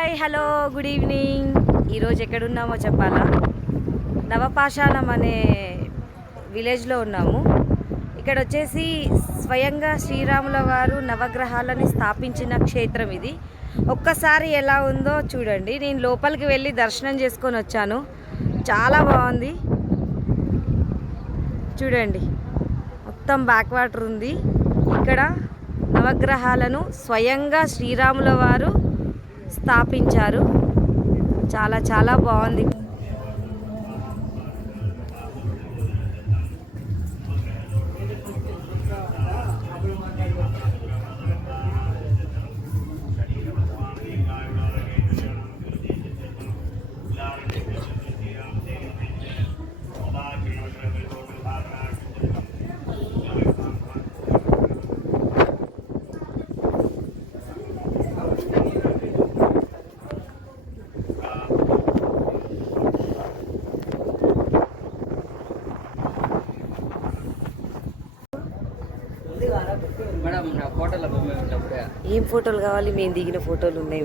Hi hello good evening. ఈరోజు ఎక్కడున్నామో చెప్పాలా? నవపాషాణం అనే విలేజ్లో ఉన్నాము. ఇక్కడ వచ్చేసి స్వయంగా శ్రీరాముల వారు నవగ్రహాలని స్థాపించిన క్షేత్రం ఇది. ఒక్కసారి ఎలా ఉందో చూడండి. నేను లోపలికి వెళ్ళి దర్శనం చేసుకొని వచ్చాను. చాలా బాగుంది. చూడండి, మొత్తం బ్యాక్ వాటర్ ఉంది. ఇక్కడ నవగ్రహాలను స్వయంగా శ్రీరాముల వారు స్థాపించారు. చాలా చాలా బాగుంది. ఏం ఫోటోలు కావాలి? మేము దిగిన ఫోటోలు ఉన్నాయి.